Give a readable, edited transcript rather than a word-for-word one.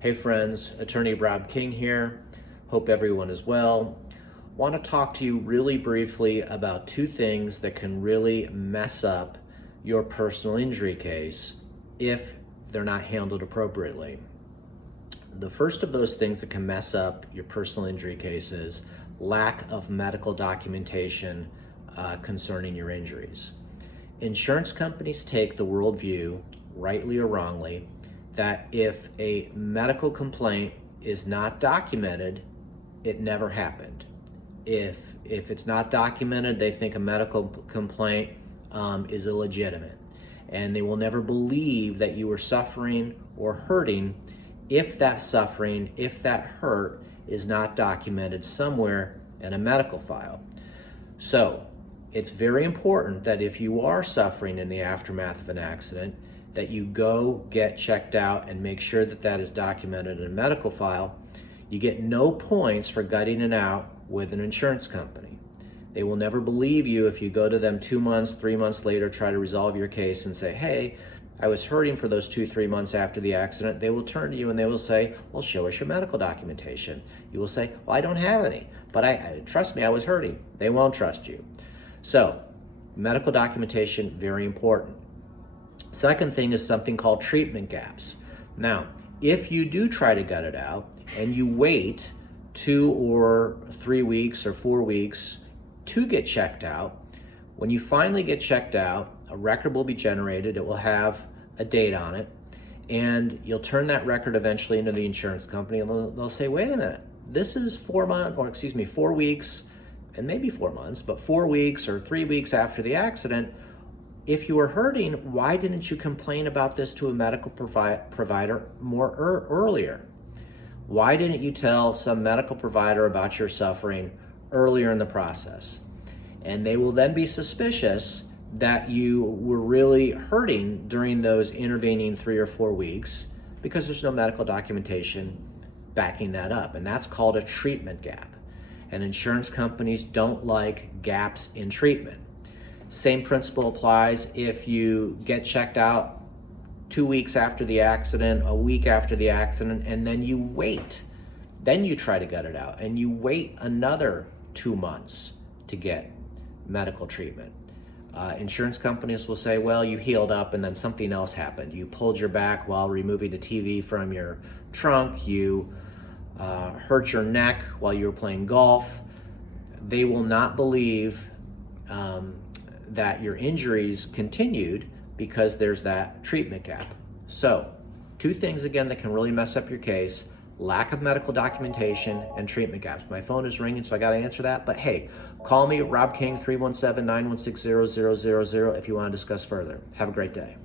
Hey friends, attorney Rob King here. Hope everyone is well. Want to talk to you really briefly about two things that can really mess up your personal injury case if they're not handled appropriately. The first of those things that can mess up your personal injury case is lack of medical documentation concerning your injuries. Insurance companies take the worldview, rightly or wrongly, that if a medical complaint is not documented, it never happened. If it's not documented, they think a medical complaint is illegitimate, and they will never believe that you were suffering or hurting if that suffering, if that hurt is not documented somewhere in a medical file. So it's very important that if you are suffering in the aftermath of an accident, that you go get checked out and make sure that that is documented in a medical file. You get no points for gutting it out with an insurance company. They will never believe you if you go to them 2 months, 3 months later, try to resolve your case and say, hey, I was hurting for those 2-3 months after the accident. They will turn to you and they will say, well, show us your medical documentation. You will say, well, I don't have any, but trust me, I was hurting. They won't trust you. So medical documentation, very important. Second thing is something called treatment gaps. Now, if you do try to gut it out and you wait 2 or 3 weeks or 4 weeks to get checked out, when you finally get checked out, a record will be generated. It will have a date on it, and you'll turn that record eventually into the insurance company, and they'll say, wait a minute, this is 4 weeks, and maybe 4 months, but 4 weeks or 3 weeks after the accident. If you were hurting, why didn't you complain about this to a medical provider earlier? Why didn't you tell some medical provider about your suffering earlier in the process? And they will then be suspicious that you were really hurting during those intervening 3 or 4 weeks because there's no medical documentation backing that up. And that's called a treatment gap. And insurance companies don't like gaps in treatment. Same principle applies if you get checked out 2 weeks after the accident, a week after the accident, and then you wait. Then you try to gut it out, and you wait another 2 months to get medical treatment. Insurance companies will say, well, you healed up and then something else happened. You pulled your back while removing the TV from your trunk. You hurt your neck while you were playing golf. They will not believe that your injuries continued because there's that treatment gap. So, two things again that can really mess up your case: lack of medical documentation and treatment gaps. My phone is ringing, so I got to answer that. But hey, call me, Rob King, 317-916-0000 if you want to discuss further. Have a great day.